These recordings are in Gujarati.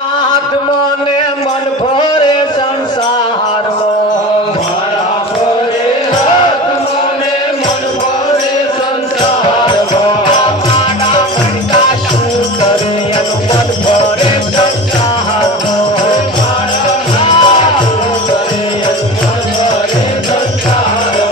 આત્મને મન ભરે સંસારમાં મારા ભરે આત્મને મન ભરે સંસારમાં મારા મનકા શું કરે એનું મન ભરે સંસારમાં મારા મનકા શું કરે એનું મન ભરે સંસારમાં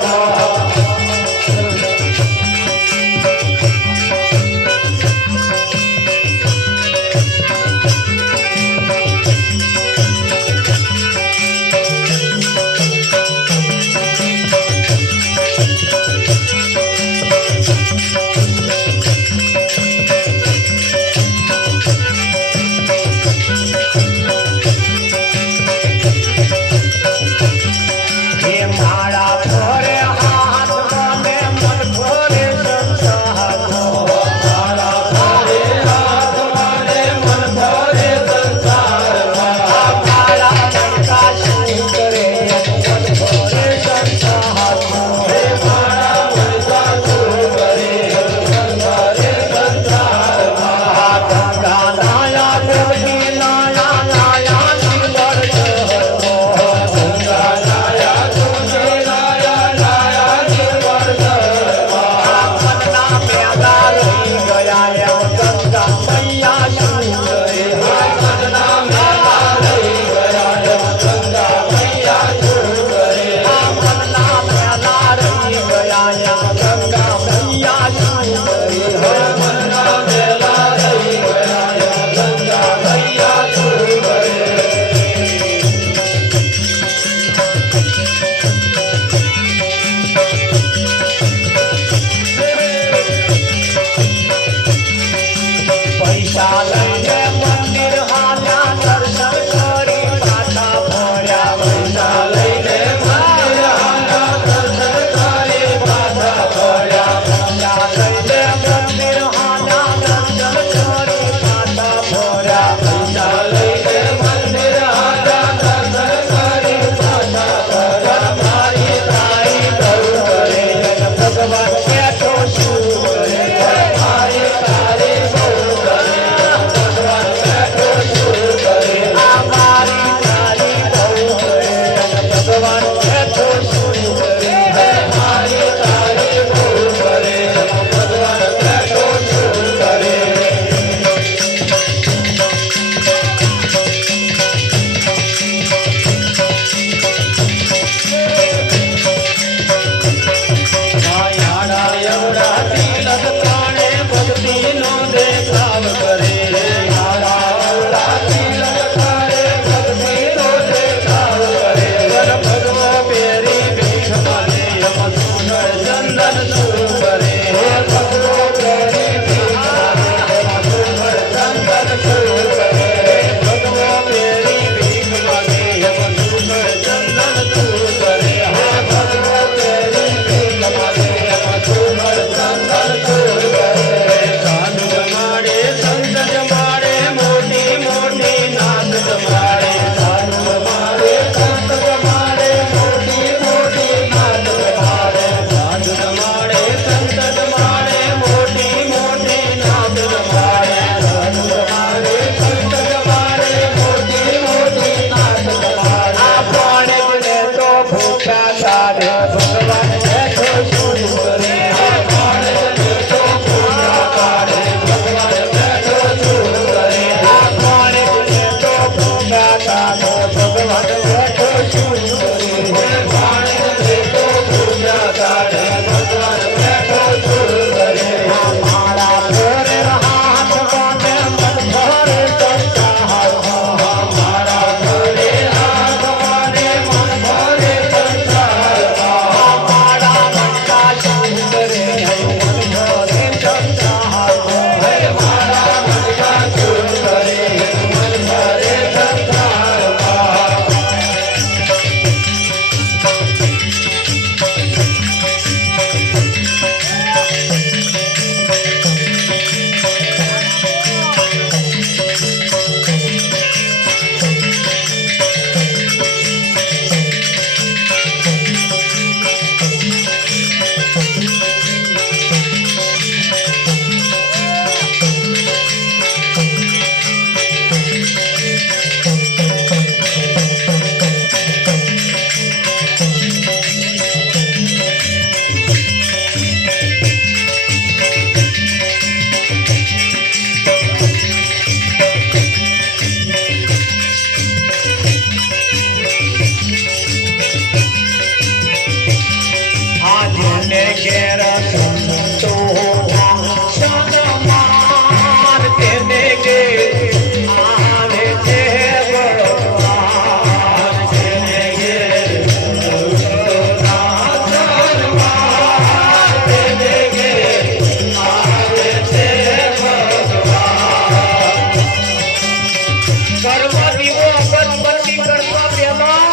ઘરમાં દીવો અગરબત્તી કરવા પહેલા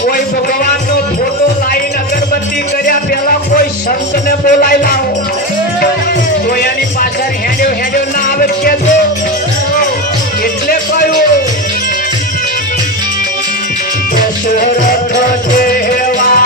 કોઈ ભગવાનનો ફોટો લાવીને અગરબત્તી કર્યા પહેલા કોઈ સંતને બોલાવી લાવો તો એની પાછળ હેડ્યો ના આવે કે તો એટલે કહ્યું દશરથ દેવા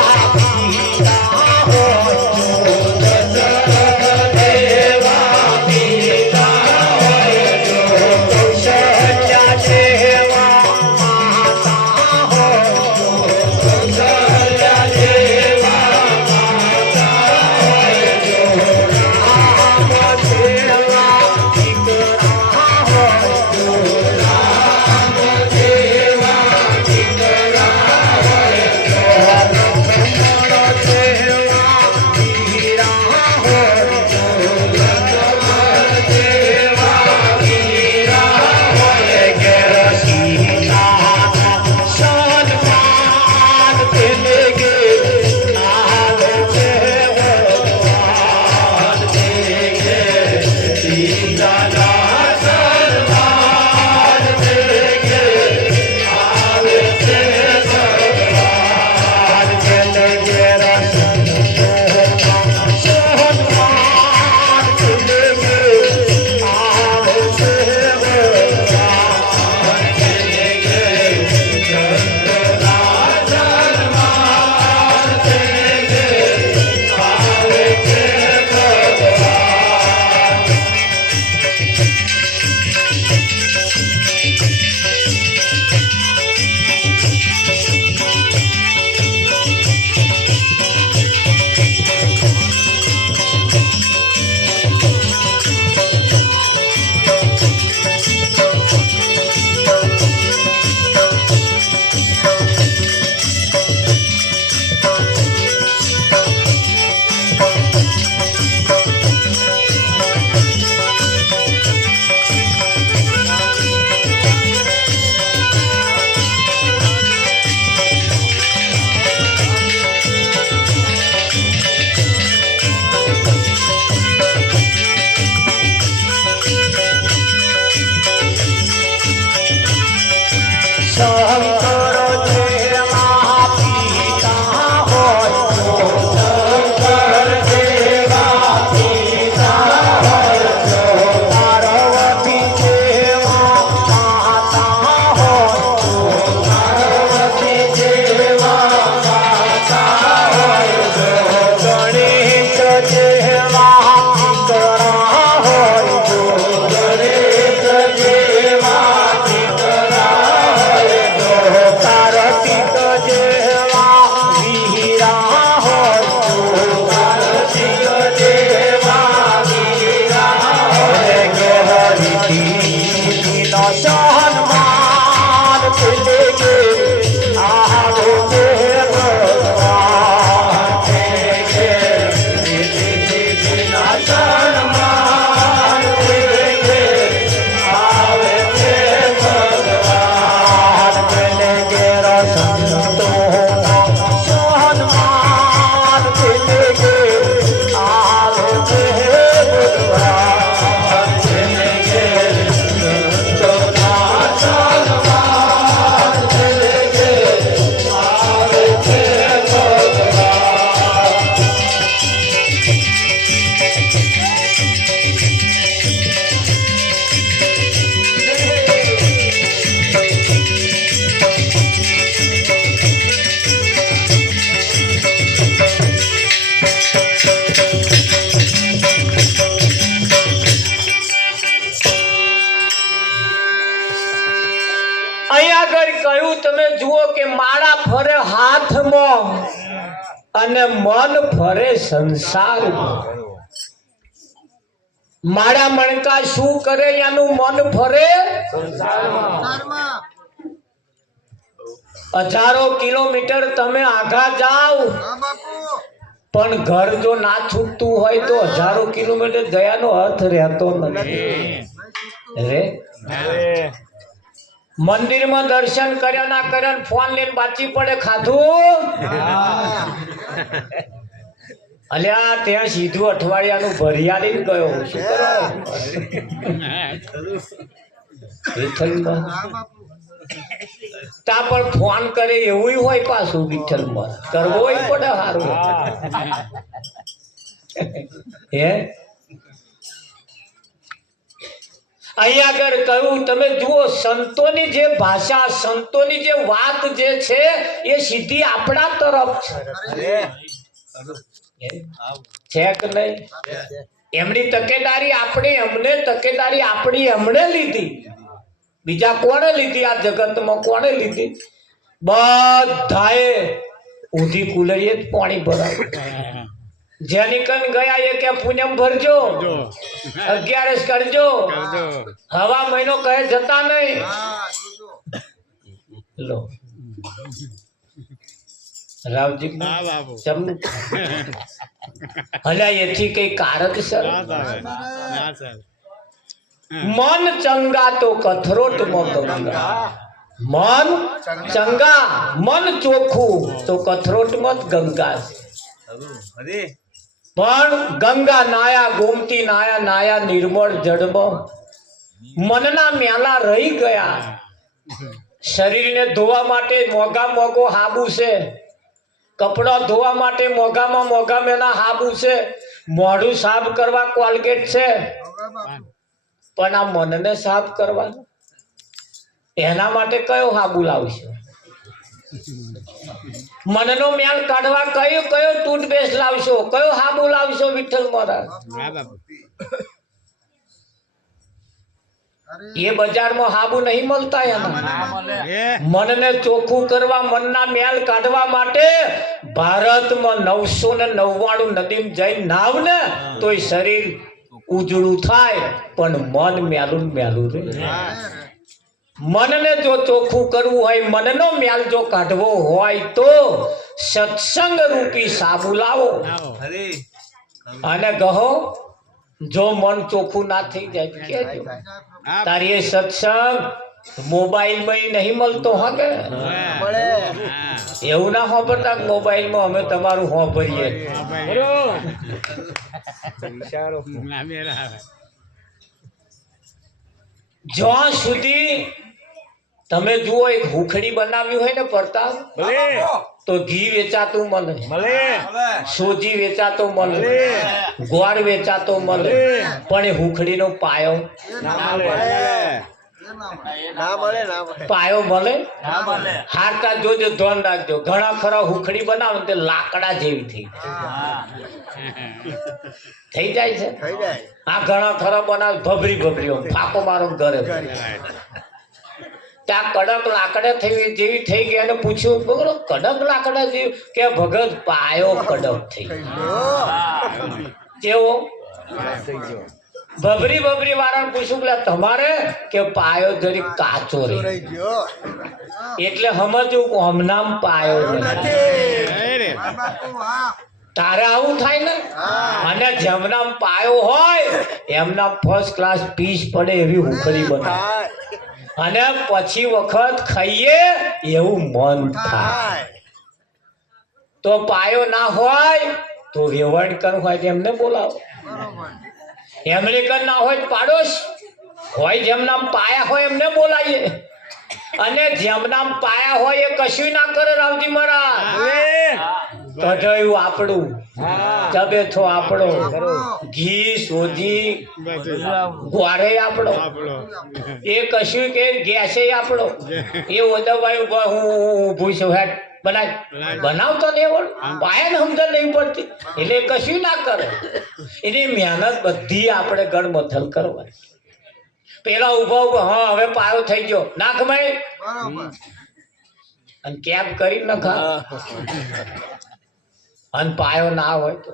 તમે જુઓ કે માળા ફરે હાથમાં અને મન ફરે સંસારમાં. માળા મણકા શું કરે એનું મન ફરે સંસારમાં. હજારો કિલોમીટર તમે આઘા જાઓ પણ ઘર જો ના છૂટતું હોય તો હજારો કિલોમીટર ગયાનો અર્થ રહેતો નથી રે. મંદિરમાં દર્શન કર્યા ના કર્યા ફોન લઈને બાચી પડે ખાધું અલ્યા ત્યાં સીધું અઠવાડિયાનું ભરિયાળી ગયો. શું કરો વિઠ્ઠલમાં તા પણ ફોન કરે એવું હોય પાછું વિઠ્ઠલમાં કરવો પડે સારું હે અહીંયા આગળ કહ્યું તમે જુઓ સંતોની જે ભાષા સંતોની જે વાત જે છે એ સીધી આપણા તરફ છે કે નહીં એમની તકેદારી આપણી એમને તકેદારી આપણી એમણે લીધી બીજા કોણે લીધી આ જગતમાં કોણે લીધી બધાએ ઊંધી કુલરીએ જ પાણી ભરાય જેની કન ગયા એ કે પૂનમ ભરજો 11 કરજો હવા મહિનો કહે જતા નહીં લો રાવજી હલ્યા એથી કઈ કારક સર મન ચંગા તો કથરોટ ગંગા મન ચંગા મન ચોખ્ખું તો કથરોટ મત ગંગા પણ ગંગા નાયા ગોમતી નાયા નાયા નિર્મળ જળમાં મનના મેલા રહી ગયા શરીરને ધોવા માટે મોગા મોગો હાબુ છે કપડા ધોવા માટે મોગામાં મોગા મેલા હાબુ છે મોઢું સાફ કરવા કોલગેટ છે પણ આ મનને સાફ કરવા એના માટે કયો હાબુ લાવશે મનનો મેલ કાઢવા કયો કયો ટૂથપેસ્ટ લાવશો કયો હાબુ લાવશો વિઠ્ઠલ મહારાજ એ બજારમાં હાબુ નહીં મળતા એના મનને ચોખ્ખું કરવા મનના મેલ કાઢવા માટે ભારતમાં 999 નદીમ જઈને નાવ ને તોય શરીર ઉજળું થાય પણ મન મેલું મેલું રહે મનને જો ચોખ્ખું કરવું હોય મનનો મેલ જો કાઢવો હોય તો સત્સંગ રૂપી સાબુ લાવો અને કહો જો મન ચોખ્ખું ના થઈ જાય કેજો તારી એ સત્સંગ મોબાઈલ માં નહીં મળતો હા કે એવું ના હોબરતા મોબાઈલ માં અમે તમારું હોભરીએ જ્યાં સુધી તમે જુઓ એક હુખડી બનાવ્યું હોય ને પ્રતાપ તો ઘી વેચાતું મળે સોજી વેચાતો મળે ગોળ વેચાતો મળે પણ એ હુખડીનો પાયો પાયો મળે હારતા જોજો ધ્યાન રાખજો ઘણા ખરા હુખડી બનાવે તે લાકડા જેવી થઈ જાય છે આ ઘણા ખરા બનાવે ભભરી ભભરીઓ ફાકો મારો ઘરે ત્યાં કડક લાકડા જેવી થઈ ગઈ અને પૂછ્યું બગડો કડક લાકડા જેવી કે ભગત પાયો કડક થઈ કેવો ભભરી ભભરી વાળાને પૂછ્યું કે તમારે કે પાયો જરી કાચો રે એટલે સમજવું હમણાં પાયો તારે આવું થાય ને અને જેમના પાયો હોય એમના ફર્સ્ટ ક્લાસ પીસ પડે એવી હુખડી બનાવે અને પછી વખત ખાઈએ એવું મન થાય તો પાયો ના હોય તો વેવડ કર હોય એમને બોલાવો એમણે કર ના હોય પાડોશ હોય જેમના પાયા હોય એમને બોલાવીએ અને જેમના પાયા હોય એ કશું ના કરે રાવજી મહારાજ કઢાયું આપણું ચબેથો આપણો ઘી સોજી ગોળે આપણો એ કશું કે ગેસે આપણો એ ઓદવાયું હું ઊભું છું હેઠ બનાવતો નહીં પાયા ને સમજણ નહીં પડતી એટલે કશું ના કરે એની મહેનત બધી આપણે ગણમથલ કરવાની પેલા ઉભા ઉભા હા હવે પાયો થઈ ગયો નાખ ભાઈ અને કેમ કરી નખા અને પાયો ના હોય તો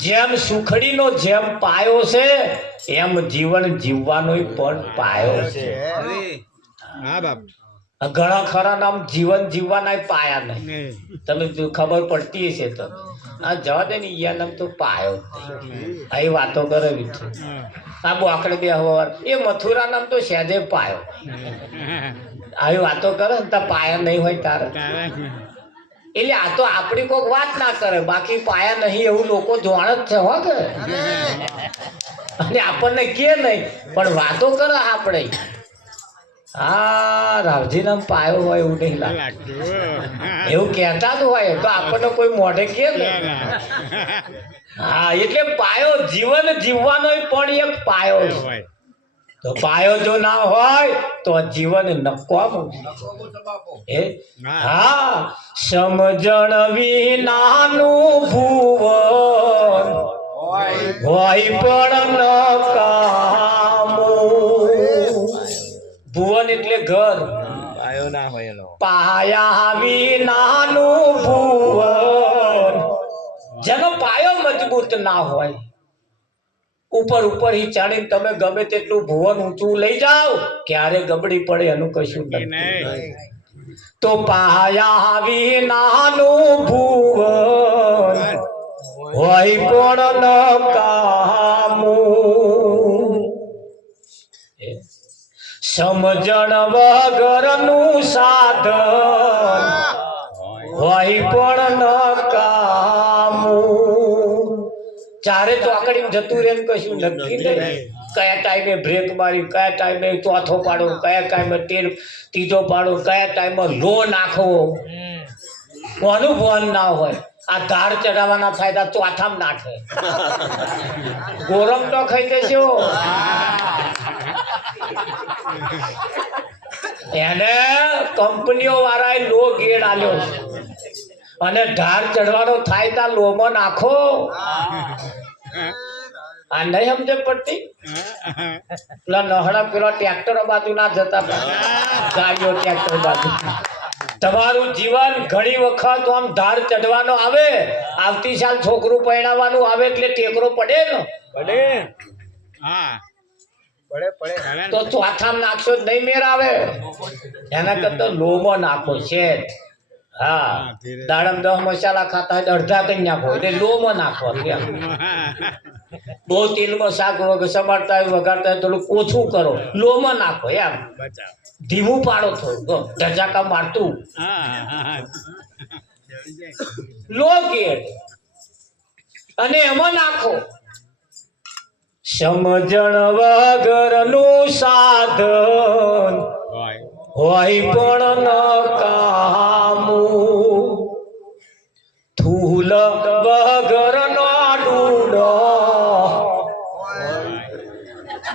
જેમ સુખડીનો જેમ પાયો છે એમ જીવન જીવવાનો પણ પાયો છે ઘણા ખરા નામ જીવન જીવવાના પાયા નહીં તમે ખબર પડતી હશે તો આ જવા દે ને યા નામ તો પાયો અહીં વાતો કરે છે આ બોકડે બે હવાર એ મથુરા નામ તો સહેજે પાયો આવી વાતો કરે ને તો પાયા નહીં હોય તારે એટલે આ તો આપણી કોઈક વાત ના કરે બાકી પાયા નહીં એવું લોકો જાણ જ છે હો કે અને આપણને કે નહીં પણ વાતો કરે આપણે. હા રાવજીના પાયો હોય એવું નહીં લાગતું, એવું કહેતા જ હોય તો આપણને કોઈ મોઢે કે નહીં. હા એટલે પાયો જીવન જીવવાનો પણ એક પાયો છે. તો પાયો જો ના હોય તો જીવન નકામું. હા સમજણ વિનાનું ભુવન હોય પણ નકામું. ભુવન એટલે ઘર, પાયો ના હોય એનો. પાયા વિનાનું ભુવન, જેનો પાયો મજબૂત ના હોય, ઉપર ઉપર ही ચાણીને તમે ગમે તેટલું ભુવન ઊંચું લઈ જાઓ ક્યારે ગબડી પડે એનું કશું નથી. તો પાયા વિનાનું ભુવન હોય પણ નકામું. સમજણ વગરનું સાધન હોય પણ નકામું. ચારે ચોકડીમાં જતું રહે કશું નક્કી નહીં. કયા ટાઈમે બ્રેક મારી, કયા ટાઈમે ચોથો પાડો, કયા ટાઈમે ત્રીજો પાડો, કયા ટાઈમે લો નાખવો, કોનું ભાન ના હોય. આ ધાર ચડાવવાના ફાયદા ચોથામાં નાખે. ગોરમ તો ખાઈ દેશો એને કંપનીઓ વાળાએ લો ગેડ આલ્યો અને ધાર ચડવાનો થાય ત્યાં લોમાં નાખો. આ નહીં સમજે પડતી. પેલા નહડા પેલા ટ્રેક્ટરો બાજુ ના જતા, ગાડીઓ ટ્રેક્ટર બાજુ. તમારું જીવન ઘણી વખત આમ ધાર ચડવાનો આવે, આવતી સાલ છોકરું પરણાવવાનું આવે એટલે ટેકરો પડે ને, પડે. હા પડે પડે. તો ચોથામાં નાખશો જ નહીં મેર આવે. એના કરતા લોમાં નાખો છે. હા દાડમ 10 મસાલા ખાતા હોય અડધા કરી નાખો એટલે લોમાં નાખો. બહુ તેલમાં શાક સમારતા હોય વગાડતા હોય થોડું ઓછું કરો, લોમાં નાખો. એમ ધીમું પાડો થોડું, ધજાકા મારતું લો ગેડ અને એમાં નાખો. સમજણ વગરનું સાધન હોય પણ નકામું. થૂલ વગરનો ડૂડો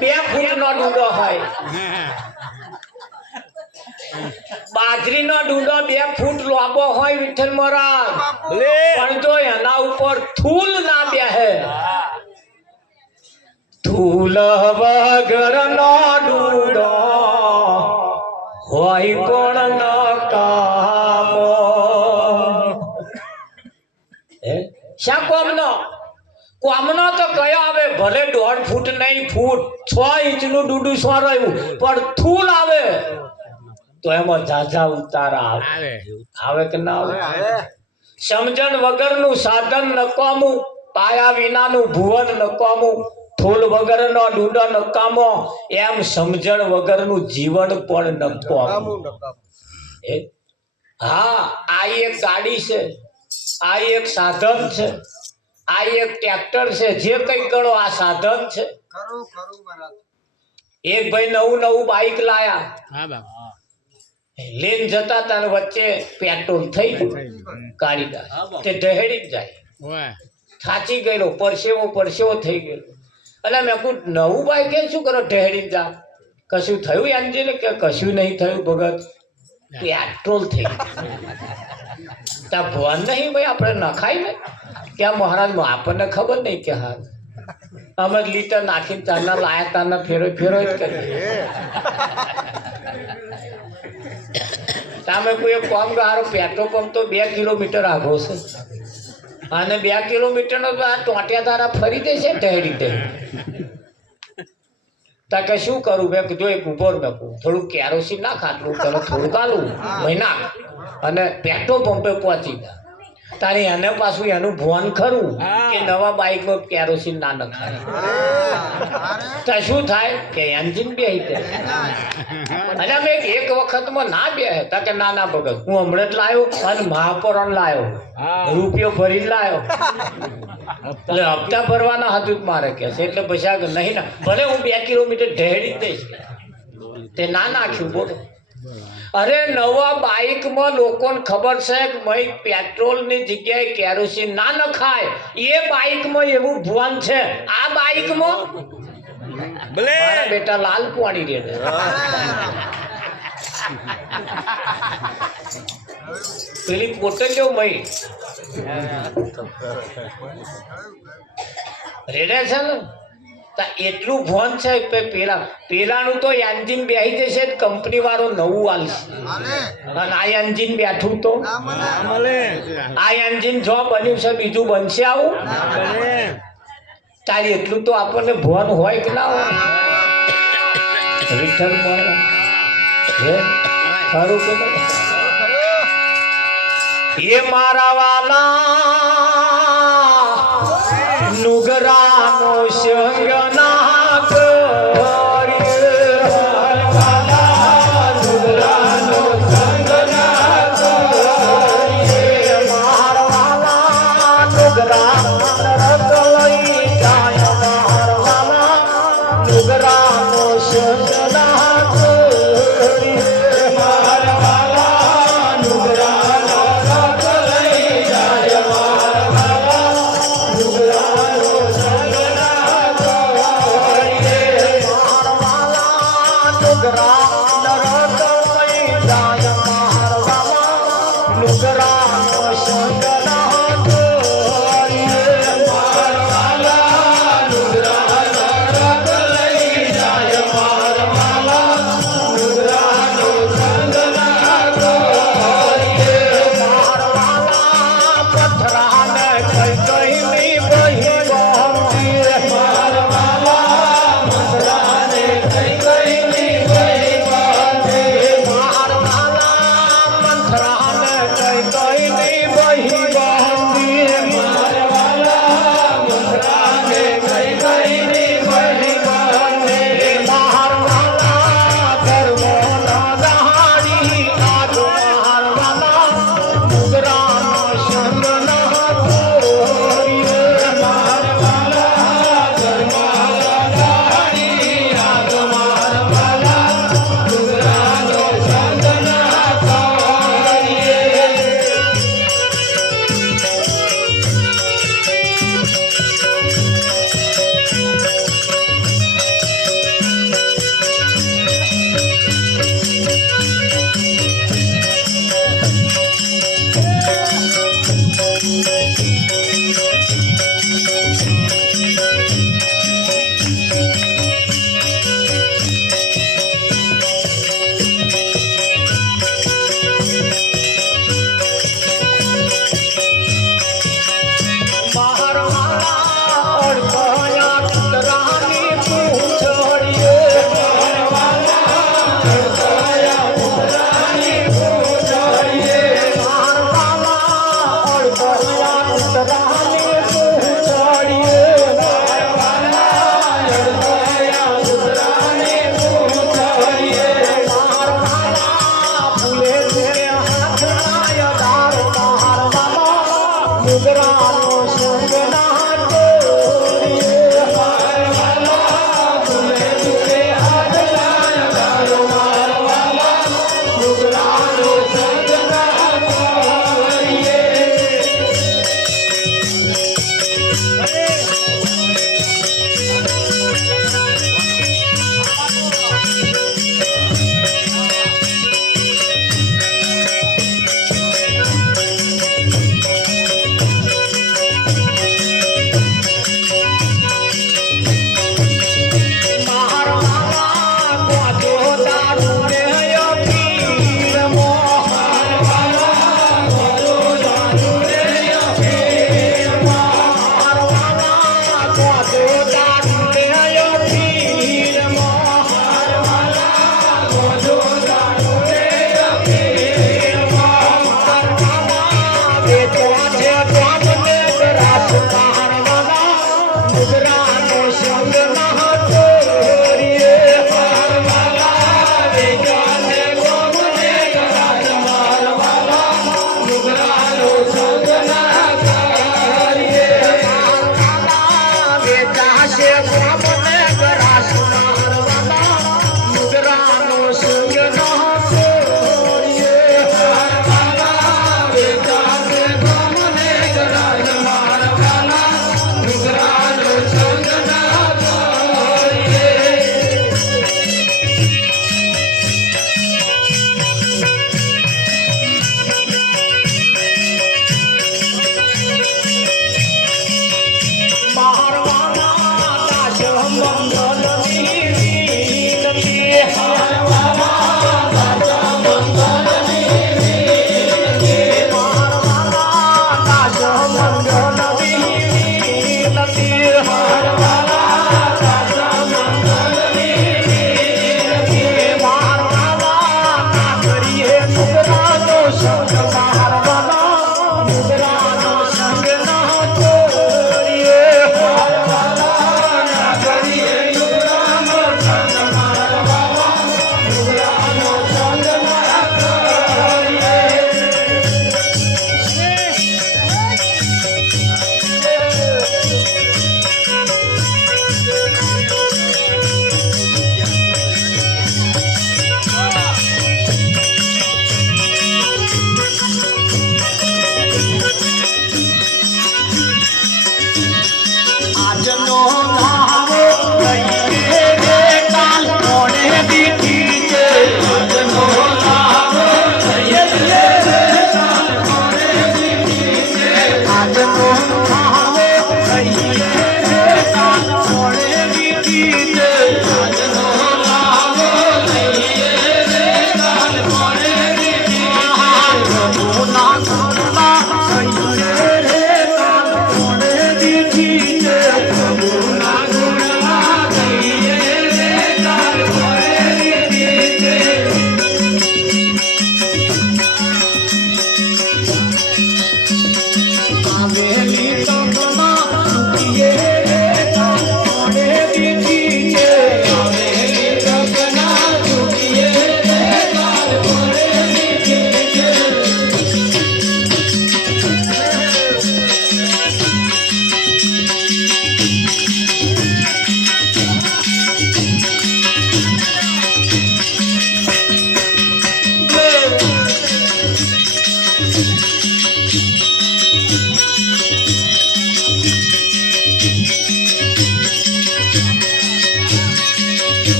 2 ફૂટનો ડૂડો હોય. બાજરીનો ડૂડો 2 ફૂટ લાંબો હોય વિઠ્ઠલ મહારાજ, પણ જો એના ઉપર થૂલ ના બેહે. થૂલ વગરનો ડૂડો હોય પણ નકામો. શા કોમનો? કોમનો તો કયો આવે ભલે 1.5 ફૂટ નહીં, ફૂટ 6 ઇંચનું ડૂડું સોરાયું પણ થૂલ આવે તો એમાં ઝાઝા ઉતારા આવે. આવે કે ના આવે? સમજણ વગરનું સાધન નકામું, પાયા વિનાનું ભુવન નકામું, થૂલ વગરનો ડૂડો નકામો, એમ સમજણ વગરનું જીવન પણ નકામું. હા આ એક ગાડી છે, આ એક સાધન છે, આ એક ટ્રેક્ટર છે, જે કઈ ગણો આ સાધન છે. એક ભાઈ નવું બાઈક લાયા, લઈને જતા હતા ને વચ્ચે પેટ્રોલ થઈ ગયું, ગાડી તે ઢહેડી જ જાય, થાચી ગયેલો, પરસેવો થઈ ગયેલો. અને મેં કહું નવું બાઈક એ શું કરો ઢહેડી જા? કશું થયું એન્જિન? કે કશું નહીં થયું ભગત, પેટ્રોલ થઈ ગયું. ત્યાં ભવન નહીં ભાઈ આપણે નખાય ને ક્યાં મહારાજ આપણને ખબર નહીં કે હા અમે લીટર નાખીને તારના લાયા તારના ફેરો જ કરીએ. તમે કોઈ કોમ ગારો પેટ્રોલ પંપ તો 2 કિલોમીટર આગો છે અને 2 કિલોમીટરનો આ ટોટિયા તારા ફરી દેશે ઢહેડી દે. તા કે શું કરું? મેં કીધું એક ઉભો મેં થોડું કેરોસીન નાખ, આટલું તને થોડુંક આલું મહિના અને પેટ્રોલ પંપે પહોંચી ગયા. તારી એને પાછું એનું ભોન ખરું હા. કે નવા બાઈકમાં કેરોસીન ના નખાય તો શું થાય કે એન્જિન બે અને અમે એક વખતમાં ના બે હતા કે ના ભગત હું હમણાં જ લાવ્યો અને મહાપરણ લાવ્યો હા. રૂપિયો ભરીને લાવ્યો એટલે હપ્તા ભરવાના હતું જ મારે કે છે એટલે પછી આગળ નહીં ના ભલે હું 2 કિલોમીટર ઢેડી જ દઈશ તે ના નાખ્યું બોલો અરે નવા બાઈકમાં લોકોને ખબર છે કે ભાઈ પેટ્રોલની જગ્યાએ કેરોસીન ના નખાય એ બાઈકમાં એવું ભવન છે આ બાઈકમાં ભલે મારા બેટા લાલ પાણી દે પેલી પોટલીઓ ભાઈ રેડે છે ને તા એટલું ભોન છે કે પેલાનું તો એન્જિન બેસી જશે કંપની વાળો નવું આલશે અને આ એન્જિન બેઠું તો મળે આ એન્જિન જો બન્યું છે બીજું બનશે આવું ભલે તારી એટલું તો આપણને ભોન હોય કે ના હોય વિઠ્ઠલ મળે હે ખરું કે નહીં? એ મારા વાલા નુગરાનો સંગ ના કરીએ વાલા નુગરાનો સંગ ના કરીએ મારા વાલા નુગરા રત લઈ જાય મારા વાલા નુગરાનો સંગ ના કરીએ મારા વાલા નુગરાનો રત લઈ જાય મારા વાલા નુગરાનો સંગ ના કરીએ મારા વાલા નુગરાનો રત લઈ જાય મારા વાલા નુગરાનો સંગ ના કરીએ મારા વાલા નુગરાનો રત લઈ જાય મારા વાલા નુગરાનો સંગ ના કરીએ મારા વાલા પથરાને કઈ કઈની બહી બહતી મારા વાલા પથરાને કઈ કઈની બહી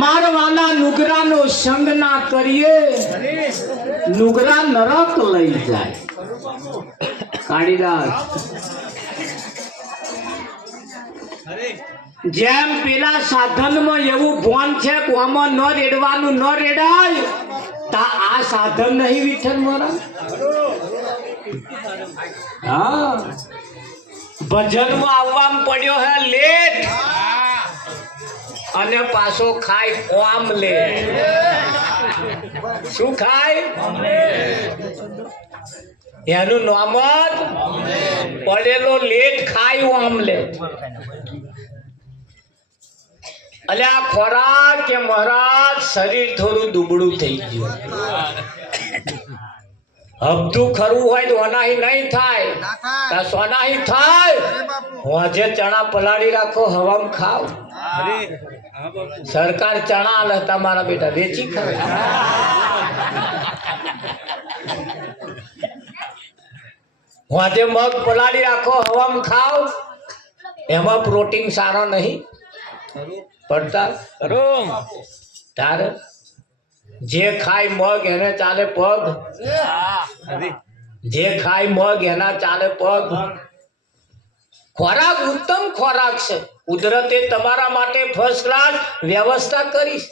મારવાના નુગરાનો સંગ ના કરીએ, નુગરા નરક લઈ જાય. કાળીદાસ જેમ પેલા સાધનમાં એવું ભોન છે કે આમાં ન રેડવાનું ન રેડાય, તા આ સાધન નહીં વિઠ્ઠલ મારા. હા, ભજનમાં આવવામાં પડ્યો હે લેટ, અને પાછો ખાય ઓમલેટ. શું ખાય? એનું નામ જ પડેલો લેટ ખાય ઓમલેટ. અલ્યા ખોરાક કે મહારાજ શરીર થોડું દુબળું થઈ ગયું. હબધું ખરું હોય તો અનાહી નહીં થાય, સોનાહી થાય. હોજે ચણા પલાળી રાખો, હવામ ખાવ. સરકાર ચણા આલે તમારા બેટા વેચી ખાવ. હોજે મગ પલાળી રાખો, હવામ ખાવ. એમાં પ્રોટીન સારો નહીં પડતા. તારે જે ખાય મગ એને ચાલે પગ, જે ખાય મગ એના ચાલે પગ. ખોરાક ઉત્તમ ખોરાક છે. કુદરતે તમારા માટે ફર્સ્ટ ક્લાસ વ્યવસ્થા કરી.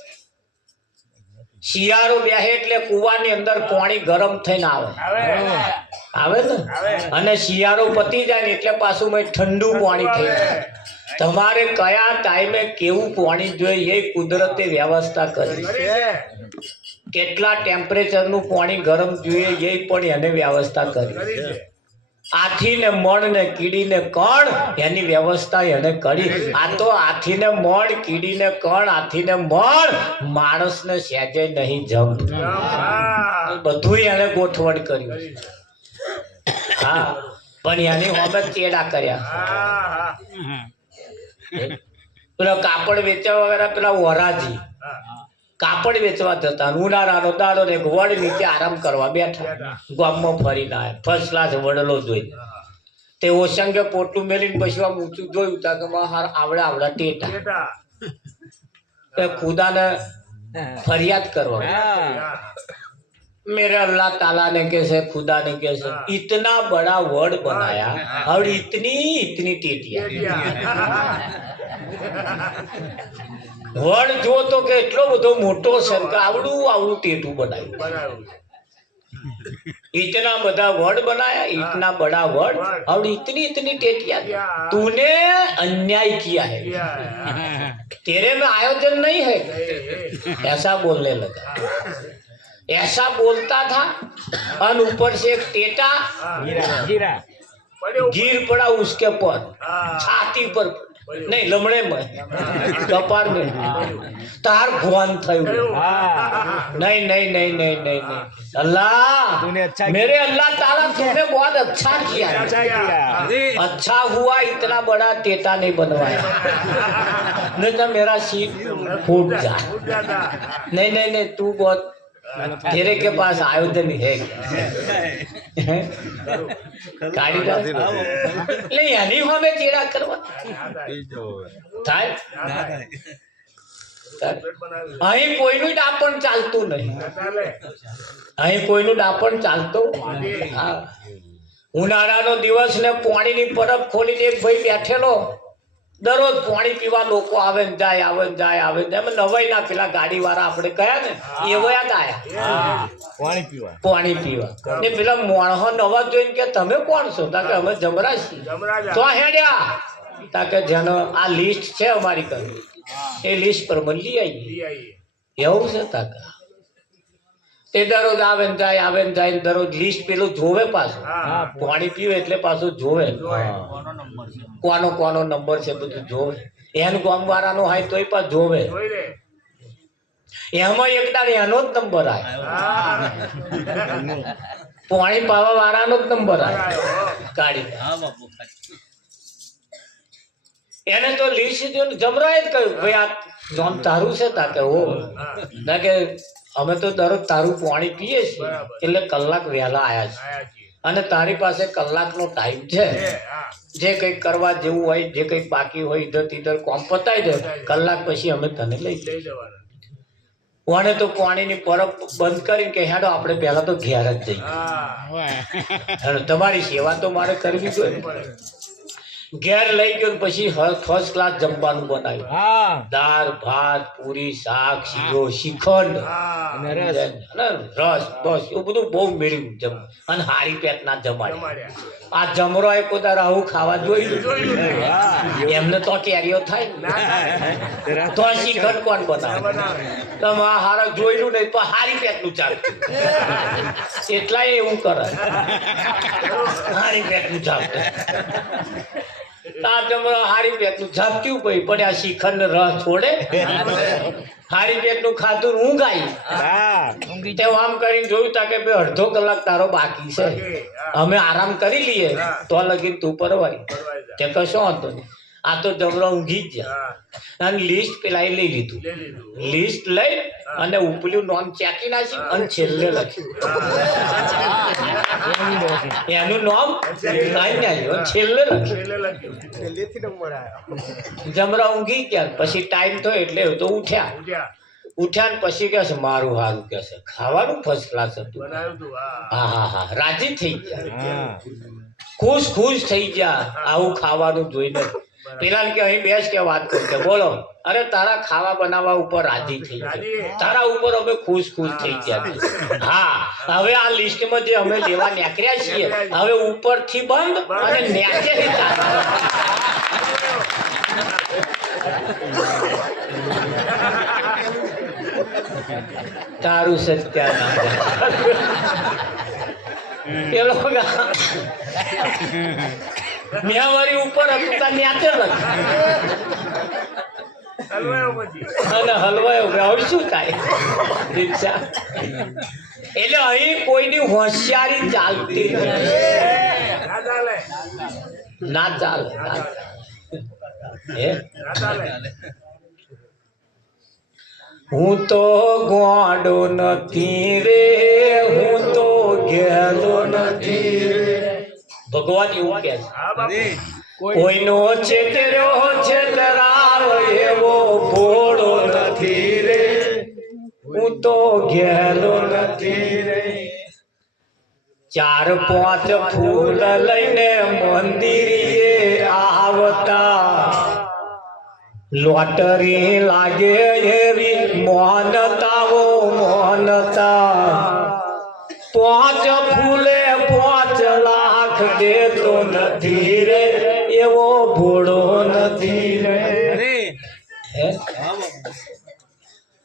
શિયાળો બેહે એટલે કુવાની અંદર પાણી ગરમ થઈને આવે ને, અને શિયાળો પતી જાય ને એટલે પાછું ઠંડુ પાણી થઈ જાય. તમારે કયા ટાઈમે કેવું પાણી જોઈએ એ કુદરતે વ્યવસ્થા કરી. કેટલા ટેમ્પરેચરનું પાણી ગરમ જોઈએ એ પણ એને વ્યવસ્થા કરી. હાથી ને મણ ને કીડી ને કણ એની વ્યવસ્થા એને કરી. આ તો હાથી ને મણ, કીડી ને કણ, હાથી ને મણ, માણસ ને સહેજે નહીં જમ. બધું એને ગોઠવણ કર્યું. હા, પણ એની હોમે ચેડા કર્યા. પેલા કાપડ વેચવા વગેરે પેલા વરાજી કાપડ વેચવા જતા. ઉનાળાનો દાડો ને વડ નીચે આરામ કરવા બેઠા. ગામમાં ફરીને આવ્યા. ફર્સ્ટ ક્લાસ વડલો જોઈ તે ઓસંગે પોટલું મેલીને પછી આમ ઊંચું જોયું તા કે હાર આવડા ટેટા. ખુદાને ફરિયાદ કરવા. मेरे अल्लाह ताला ने कैसे खुदा ने कैसे इतना बड़ा वर्ड बनाया और इतनी टेटिया. वर्ड जो तो के એટલો બધો મોટો છે કે આવડું ટેટું બનાવ્યું. इतना बड़ा वर्ड बनाया, इतना बड़ा वर्ड और इतनी टेटिया. तूने अन्याय किया है, तेरे में आयोजन नहीं है. ऐसा बोलने लगा. ऐसा बोलता था और ऊपर से एक टेटा गिर पड़ा उसके पर, छाती पर नहीं, लमड़े में, कपार में. तार भवन थયું. नहीं. अल्लाह, मेरे अल्लाह ताला तुमने बहुत अच्छा किया. अच्छा हुआ इतना बड़ा टेटा नहीं बनवाया, नहीं तो मेरा सीट फूट जाए. नहीं, तू बहुत तेरे के पास आयोजन है. એની હવે ચેડા કરવા થાય. અહીં કોઈનું ડાપણ ચાલતું નહીં. અહીં કોઈનું ડાપણ ચાલતું. ઉનાળાનો દિવસ ને પાણીની પરબ ખોલીને એક ભાઈ બેઠેલો. દરરોજ પાણી પીવા લોકો આવે ને જાય. નવાઈ ના પેલા ગાડી વાળા આપણે કયા ને એવો યાદ આયા પાણી પીવા ને પેલા મોણહો નવા જોઈને કે તમે કોણ છો? તા કે અમે જમરા છીએ. તો હેડ્યા તા કે જેનો આ લિસ્ટ છે અમારી કરી એ લિસ્ટ પર લઈ આવી. એવું છે તા કે એ દરરોજ આવે ને જાય દરરોજ લિસ્ટ પેલું જોવે પાછું. પાણી પીવે એટલે પાછું જોવે કોનો નંબર છે બધું જોવે. એન ગામ વાળાનો હોય તોય પણ જોવે. એમાં એકદમ એનો જ નંબર આવે. પાણી પાવા વાળાનો જ નંબર આવે કાઢી. એને તો લિસ્ટ જમરાએ જ કહ્યું ભાઈ આ જોન તારું છે તા કે હો ના કે અમે તો દરરોજ તારું પાણી પીએ છીએ એટલે કલાક વહેલા આવ્યા છે અને તારી પાસે કલાકનો ટાઈમ છે. જે કંઈક કરવા જેવું હોય, જે કંઈક બાકી હોય, ઇધર તીધર કોમ પતાવી દે. કલાક પછી અમે તને લઈ જઈએ. કોને તો પાણીની પરબ બંધ કરીને કે હેડો આપણે પહેલા તો ઘેર જ જઈએ. હેડો, તમારી સેવા તો મારે કરવી જોઈએ. ઘેર લઈ ગયો ને પછી ફર્સ્ટ ક્લાસ જમવાનું બનાવ્યું. હા દાળ ભાત પૂરી શાક શીરો શ્રીખંડ અને રસ. અને રસ બસ એવું બધું બહુ મેળવ્યું જમ અને હારી પેટના જમાડ્યા. આ જમરો એ પોતા આવું ખાવા જોયું એમને તો કેરીઓ થાય ને. તો શ્રીખંડ કોણ બનાવે? તમે આ હારા જોયેલું નહીં તો હારી પેટનું ચાલતું એટલા એવું કરે હારી પેટનું ચાલતું. આ જમરો હારી પેટનું ઝાપટ્યું પણ આ શ્રીખંડ રસ છોડે. હારી પેટનું ખાતું ઊંઘ આવી. હા તે આમ કરીને જોયું તા કે ભાઈ અડધો કલાક તારો બાકી છે, અમે આરામ કરી લઈએ તો લગીન તું પરવાય. તે કશો હતો નહીં. આ તો જમરો ઊંઘી જ જાય. અને લિસ્ટ પેલા લઈ લીધું. લિસ્ટ લઈ અને ઉપલું નામ ચાકી નાખ્યું અને છેલ્લે લખ્યું એનું નામ છેલ્લે લખ્યું. જમરા ઊંઘી ગયા. પછી ટાઈમ થયો એટલે તો ઉઠ્યા ને પછી કે છે મારું હારું કે છે ખાવાનું ફર્સ્ટ ક્લાસ હતું. હા હા હા રાજી થઈ ગયા, ખુશ થઈ ગયા આવું ખાવાનું જોઈને. પેલા કે અહીં બેસ કે વાત કરી કે બોલો. અરે તારા ખાવા બનાવવા ઉપર રાજી થઈ ગયા, તારા ઉપર અમે ખુશ થઈ ગયા. હા હવે આ લિસ્ટમાં જે અમે લેવા નીકળ્યા છીએ હવે ઉપરથી બંધ અને નીચેથી ચાલુ. તારું સત્યાનાશ. પેલો મેં મારી ઉપર હતું તા ન્યાચે અને હલવાયો હવે શું થાય દીક્ષા. એટલે અહીં કોઈની હોશિયારી ચાલતી ના ચાલે. હું તો ગોડો નથી રે, હું તો ઘેલો નથી રે. ભગવાન એવું કહે છે કોઈનો છેતર્યો છેતરાયો એવો ભોળો નથી રે, હું તો ઘેલો નથી રે. 4-5 ફૂલ લઈને મંદિરે આવતા, લોટરી લાગે એવી મોનતાઓ મોનતા. 5 ફૂલે 5 લાખ દેતો નથી રે, એવો ભોળો નથી રે.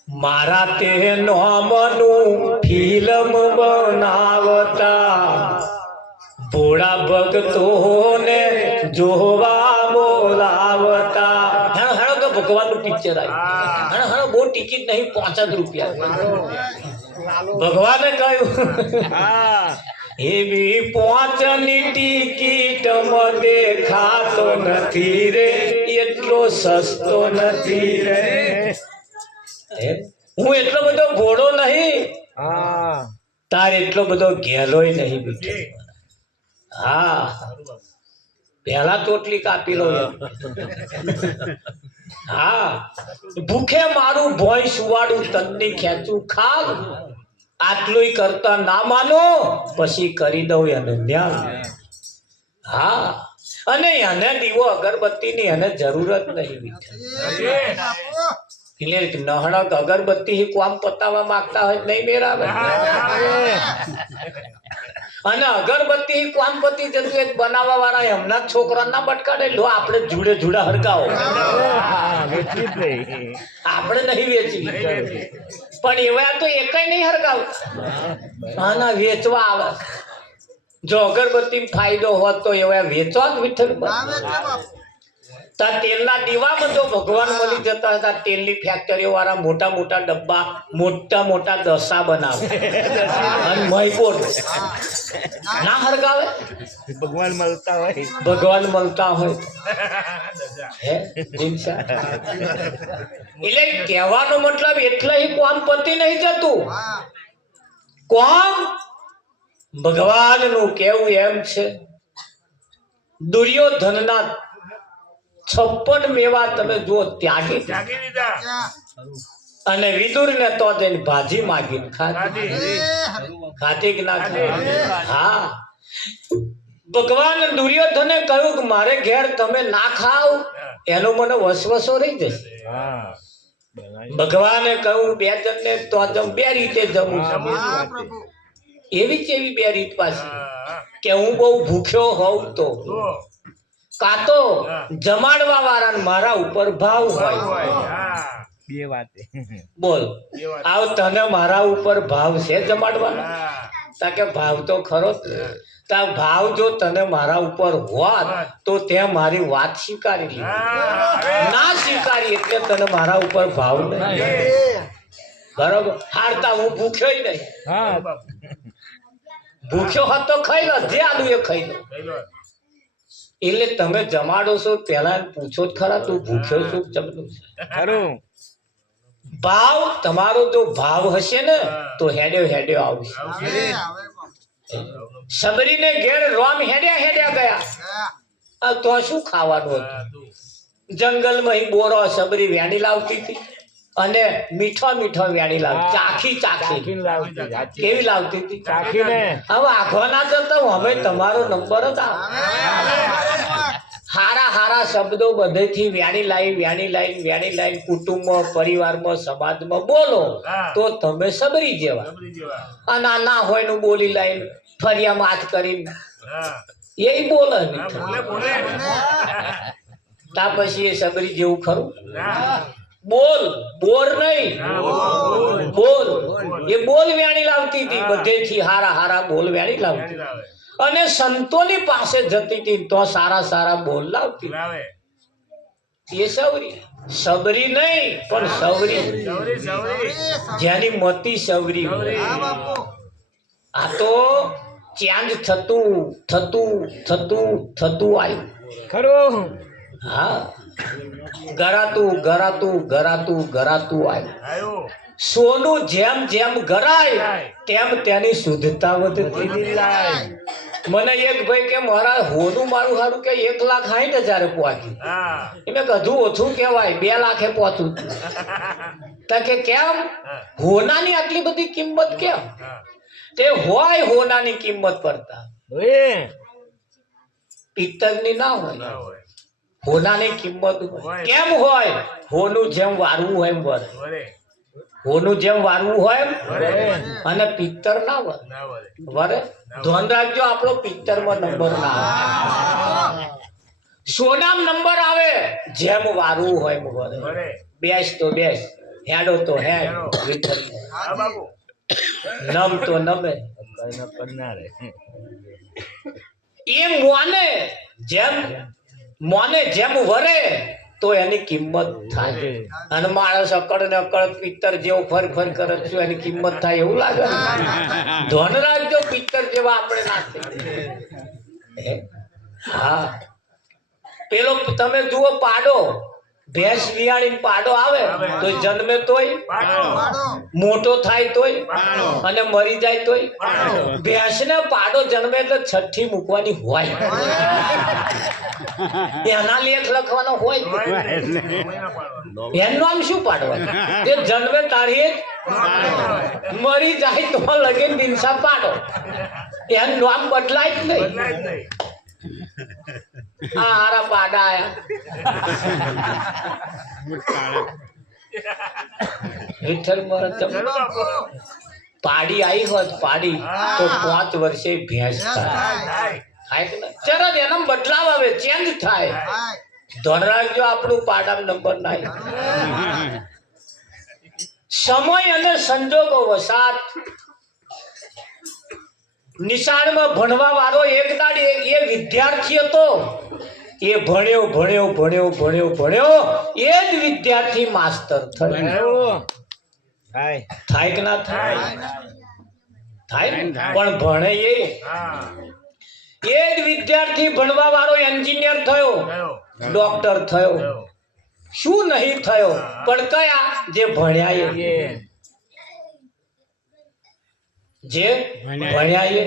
મારા તે નામનું ફિલ્મ બનાવતા, ભોળા ભક્તોને જોવા બોલાવતા. હેણો તો ભગવાનનું પિક્ચર આવ્યું. હેણો બહુ ટિકિટ નહીં, 5 રૂપિયા. ભગવાને કહ્યું એવી 5ની ટિકિટ દેખાતો નથી રે, એટલો સસ્તો નથી રે. હું એટલો બધો ઘોડો નહીં, તાર એટલો બધો ઘેલોય નહીં બેઠો. હા પેલા ચોટલી કાપી લો. હા ભૂખે મારું ભોંય સુવાડું, તનની ખેંચું ખાવ. આટલું કરતા ના માનો પછી કરી દઉં એને ન્યાય. હા અને એને દીવો અગરબત્તીની એને જરૂરત નહીં. નહણક અગરબત્તી કામ પતાવવા માંગતા હોય નહીં મેરાવે. અને અગરબત્તી કામ પતી જતું એક બનાવવા વાળા એમના છોકરા ના બટકાડે લો, આપણે જુડે જુડા હરગાવો. આપણે નહીં વેચવી પણ એવા તો એકય નહીં હરગાવતા. આના વેચવા આવે. જો અગરબત્તી ફાયદો હોત તો એવા વેચવા જ વિઠ્ઠલ. તેલના દીવામાં જો ભગવાન મળી જતા હતા, તેલની ફેક્ટરીઓ વાળા મોટા મોટા ડબ્બા મોટા મોટા દસા બનાવે અને મહીપોર ના હરગાવે. ભગવાન મળતા હોય, ભગવાન મળતા હોય. એટલે કહેવાનો મતલબ એટલે કોમ પતિ નહીં જતું. કોમ ભગવાન નું કેવું એમ છે, દુર્યોધનના 56 મેવા તમે જો ત્યાગી દીધા. અને વિદુર ને તો જઈને ભાજી માગીને ખાધી કે ના ખાધી? હા, ભગવાન દુર્યોધને કહ્યું કે મારે ઘેર તમે ના ખાવ એનો મને વસવસો રહી જશે. હા બનાવી. ભગવાને કહ્યું બે જણને તો જમ બે રીતે જમું છું. એવી કેવી બે રીત પાછી કે હું બહુ ભૂખ્યો હોઉં તો કાં તો જમાડવા વાળા મારા ઉપર ભાવ હોય. બે વાતે. બોલ, આવ તને મારા ઉપર ભાવ છે જમાડવાનો? તા કે ભાવ તો ખરો જ. તા ભાવ જો તને મારા ઉપર હોત તો તે મારી વાત સ્વીકારી લીધી. ના સ્વીકારી એટલે તને મારા ઉપર ભાવ નહીં. બરોબર, હારતા હું ભૂખ્યો નહીં. હા ભૂખ્યો હોત તો ખાઈ લો, જે આલુ એ ખાઈ લો. એટલે તમે જમાડો છો પેલા પૂછો જ ખરા તું ભૂખ્યો છું કે જમનું છે? ખરું. ભાવ તમારો જો ભાવ હશે ને તો હેડ્યો હેડ્યો આવશે. સબરીને ઘેર રોમ હેડ્યા હેડ્યા ગયા. આ તો શું ખાવાનું હતું? જંગલમાં બોરો સબરી વેણી લાવતી હતી અને મીઠો મીઠો વેણી લાવતી, ચાખી ચાખી. ચાખીને લાવતી. સાચી. કેવી લાવતી હતી? ચાખીને. હવે આખો ના જતો હવે તમારો નંબર જ આવે. હારા હારા શબ્દો બધેથી વેણી લાવી કુટુંબમાં, પરિવારમાં, સમાજમાં બોલો તો તમે સબરી જેવા. આ ના હોય નું બોલી લાવી ફરિયામાં હાથ કરીને એ બોલે નહીં. તા પછી એ સબરી જેવું ખરું? બોલ બોર નહીં, બોલ. એ બોલ વેણી લાવતી હતી બધેથી હારા હારા બોલ વેણી લાવતી અને સંતોની પાસે જતી હતી તો સારા સારા બોલ લાવતી. એ સવરી. સબરી નહીં પણ સવરી, જેની મતી સવરી હોય. આ તો ચેન્જ થતું આવ્યું. ખરું. હા, ગરાતું આવ્યું. સોનું જેમ જેમ ગરાય તેમ તેની શુદ્ધતા વધતી જાય. મને એક ભાઈ કે મારા હોનું મારું સારું કે 1,60,000 પહોંચ્યું. મેં કીધું ઓછું કહેવાય, 2 લાખે પહોંચું. તો કે કેમ હોનાની આટલી બધી કિંમત કેમ? તે હોય હોનાની કિંમત કરતા પિત્તરની ના હોય. હોનાની કિંમત હોય. કેમ હોય? હોનું જેમ વારવું હોય એમ વરે. હોનું જેમ વારવું હોય એમ અને પિત્તર ના વરે. ધ્યાન રાખજો, આપણો પિત્તરમાં નંબર ના આવે, સોનામ નંબર આવે. જેમ વારવું હોય એમ વરે. બેસ તો બેસ, હેડો તો હેડ, નમ તો નમે. એ મોને જેમ વરે તો એની કિંમત થાય. અને માણસ અકડ ને અકડ પિત્તર જેવો ફર કરે છે એની કિંમત થાય એવું લાગે. ધન રાખજો, પિત્તર જેવા આપણે ના થઈ. હા, પેલો તમે જુઓ પાડો, ભેંસ વિયાણી પાડો આવે તો જન્મે તોય, મોટો થાય તોય અને મરી જાય તોય. ભેંસ ને પાડો જન્મે એટલે છઠ્ઠી મૂકવાની હોય, એના લેખ લખવાનો હોય. એનું નામ શું પાડવાનું? તે જન્મે તારીએ મરી જાય તો લગીન દિનસા પાડો, એનું નામ બદલાય જ નહીં. આ હારા પાડા આયા વિઠ્ઠલ મહારાજ. પાડી આવી હોત પાડી તો 5 વર્ષે ભેંસ થાય કે ના? ચરજ એનો બદલાવ આવે, ચેન્જ થાય. ધન રાખજો, આપણું પાડા નંબર ના. સમય અને સંજોગો વસાત નિશાળમાં ભણવા વાળો એક દાડી એ વિદ્યાર્થી હતો. એ ભણ્યો એ જ વિદ્યાર્થી માસ્ટર થયો. થાય કે ના થાય? થાય. પણ ભણે એ જ વિદ્યાર્થી ભણવા વાળો એન્જિનિયર થયો, ડોક્ટર થયો. શું નહીં થયો? પણ કયા? જે ભણ્યા એ, જે ભણ્યા એ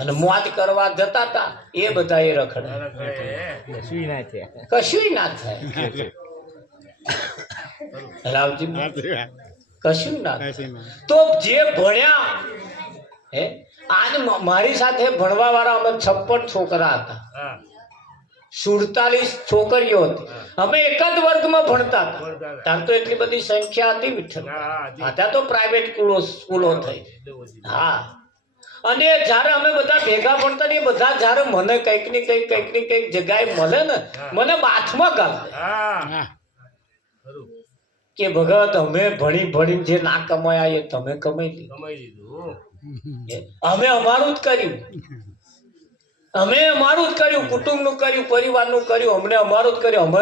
અને મોજ કરવા જતા હતા એ બધા એ રખડે. કશું ના થાય. રાવજી કશું ના તો જે ભણ્યા હે આજ મારી સાથે ભણવા વાળા અમે 56 છોકરા હતા, 47 છોકરીઓ હતી. અમે એક જ વર્ગમાં ભણતા હતા. ત્યાં તો એટલી બધી સંખ્યા હતી વિઠ્ઠલ. ત્યાં તો પ્રાઇવેટ સ્કૂલો થઈ. હા, અને જયારે અમે બધા ભેગા ભણતા ને બધા જયારે મને કઈક ની કઈક જગ્યાએ મળે ને મને બાથમાં ગાળ કે ભગત અમે ભણી જે ના કમાયા એ તમે કમાઈ લીધું. અમે અમારું જ કર્યું, કુટુંબનું કર્યું, પરિવારનું કર્યું, અમને અમારું જ કર્યું, અમે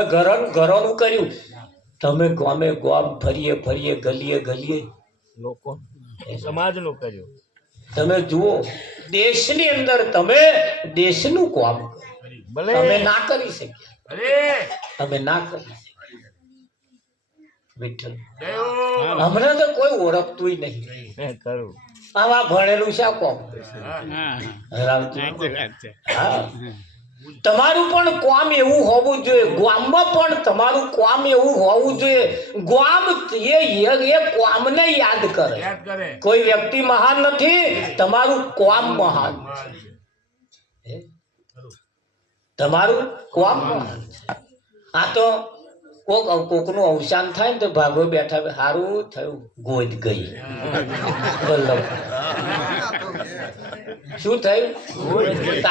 ઘરોનું કર્યું. તમે ગામે ગામ ફરીએ ગલીએ લોકો સમાજનું કર્યું. તમે જુઓ દેશની અંદર તમે દેશનું કામ તમે ના કરી શક્યા, તમે ના કરી શક્યા વિઠ્ઠલ. હમણાં તો કોઈ ઓળખતું નહીં. આવા ભણેલું છે કોમ. હા, તમારું પણ કામ એવું હોવું જોઈએ, ગામમાં પણ તમારું કામ એવું હોવું જોઈએ. ગામ એ કામને યાદ કરે. કોઈ વ્યક્તિ મહાન નથી, તમારું કામ મહાન છે. તમારું કામ મહાન છે. આ તો કોકનું અવસાન થાય ને તો ભાગો બેઠા સારું થયું ગોદ ગઈ. વલ્લભ શું થયું?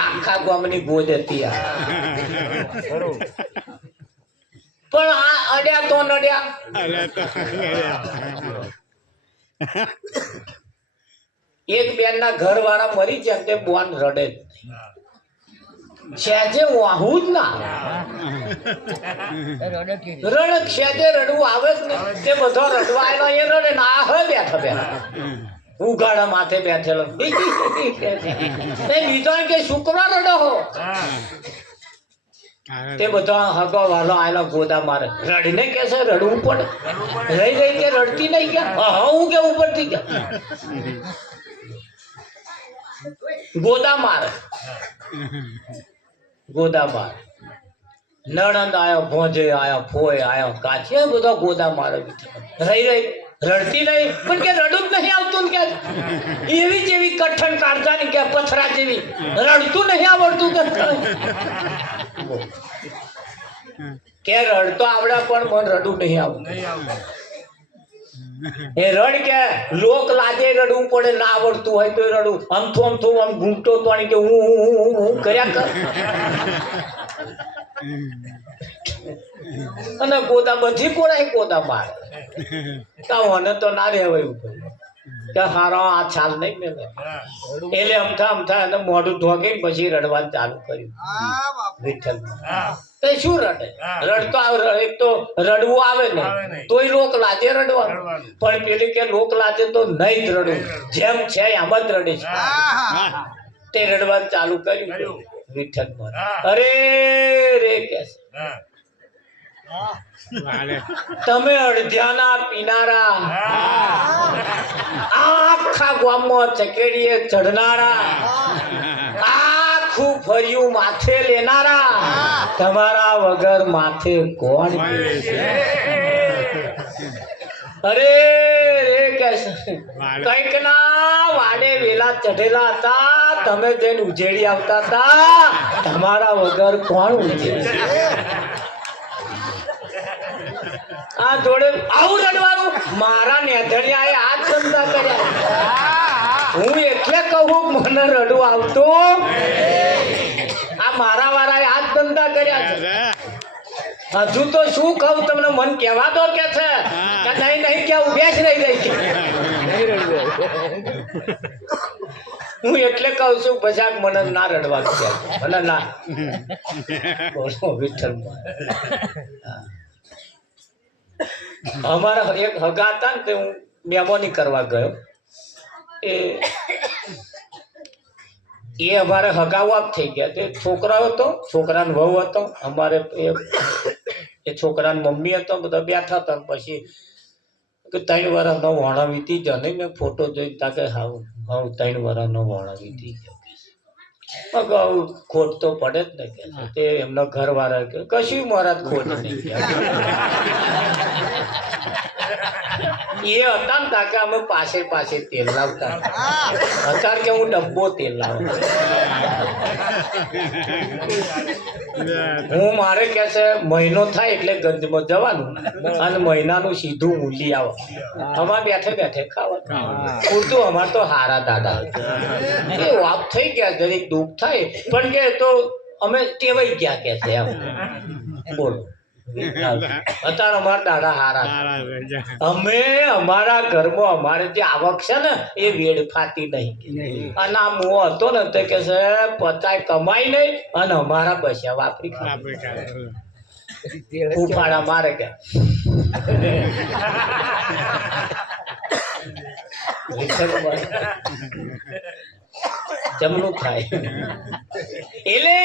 આખા ગામની ગોદ હતી. પણ આ અડ્યા તો નડ્યા. એક બેન ના ઘર વાળા મરી જાય તે બોન રડે સેજે વાહું જ ના રડે. સેજે રડવું આવે જ ને તે બધો રડવા આવેલો એ રડે ને આ હવે બેઠા ઉઘાડા માથે બેઠેલો બીજો કે શુક્ર રડો હો. તે બધા હગો વાલો આવેલો ગોદા મારે રડીને કે છે રડવું પડે. રહી કે રડતી નહીં ગયા હું કે ઉપરથી ગયા ગોદા મારે નણંદ આયો, ભોંજે આયો, ફોય આયો, કાચે બધા ગોદા મારે રહી રડતી નહીં પણ કે રડું જ નહીં આવતું ને કે એવી જેવી કઠણ કાઢતા ને કે પથરા જેવી રડતું નહીં આવડતું કે રડતો આવડે પણ મને રડું નહીં આવતું. એ રડ કે લોક લાજે રડવું પડે, ના આવડતું હોય તો રડવું. આમ ઘૂમતો તો કે હું કર્યા કર. અને ગોદા બધી કોરાય ગોદા મારે મને તો ના રહેવાયું કે હારો આ છાલ નહીં મેં એટલે અમથા અને મોઢું ધોકી પછી રડવાનું ચાલુ કર્યું. વિઠ્ઠલ તે શું રડે? રડતો એક તો રડવું આવે ને તોય લોક લાજે રડવાનું, પણ પેલી કે લોક લાજે તો નહીં જ રડવું, જેમ છે એમ જ રડે છે. તે રડવાનું ચાલુ કર્યું વિઠ્ઠલ. અરે રે કે તમે અડધ્યાના પીનારા, આખા ગામમાં ચકેડીએ ચડનારા, આખું ફર્યું માથે લેનારા, તમારા વગર માથે કોણ? અરે રે કે કઈક ના વાડે વેલા ચઢેલા હતા, તમે તેને ઉજેડી આવતા હતા, તમારા વગર કોણ ઉજેડી? આ જોડે આવું રડવાનું. મારા નેધણિયાએ આ ધંધા કર્યા. હું એટલે કહું મને રડવું આવતું. આ મારા વાળાએ આ ધંધા કર્યા છે. હજુ તો શું કહું તમને, મન કહેવા દો કે છે કે નહીં કે ઉભ્યા જ રહી છે. હું એટલે કહું છું બજાક મને ના રડવા મને ના વિઠ્ઠલ. અમારા એક હગા હતા ને તે હું મહેમાની કરવા ગયો. એ અમારે હગાવાપ થઈ ગયા. તે છોકરાઓ હતો, છોકરાનો વહુ હતો, અમારે એ છોકરાની મમ્મી હતો, બધા બેઠા હતા. પછી 3 વર્ષનો વાણા વીતી ગયો નહીં. મેં ફોટો જોઈ તાકે હા 3 વર્ષનો વાણા વીતી ગયો. ખોટ તો પડે જ ને કે તે એમના ઘર વાળા કે કશું મહારાજ ખોટ નહીં. એ હતા ને કાકા અમે પાસે પાસે તેલ લાવતા અત્યારે કે હું ડબ્બો તેલ લાવું હું મારે કે છે મહિનો થાય એટલે ગંજમાં જવાનું અને મહિનાનું સીધું મૂલી આવે અમારે બેઠે બેઠે ખાવા પૂરતું અમારે તો હારા દાદા એ વાત થઈ ગયા જરીક દુઃખ થાય પણ કે તો અમે ટેવાઈ ગયા કે છે એમ બોલો અત્યારે અમારા દાદા હારા અમે અમારા ઘરમાં અમારે જે આવક છે ને એ વેડફાતી નહીં અને આ મોહ હતો ને તે કે છે પચાય કમાઈ નહીં અને અમારા પૈસા વાપરી ઉફાડા મારે કે જમણું થાય એટલે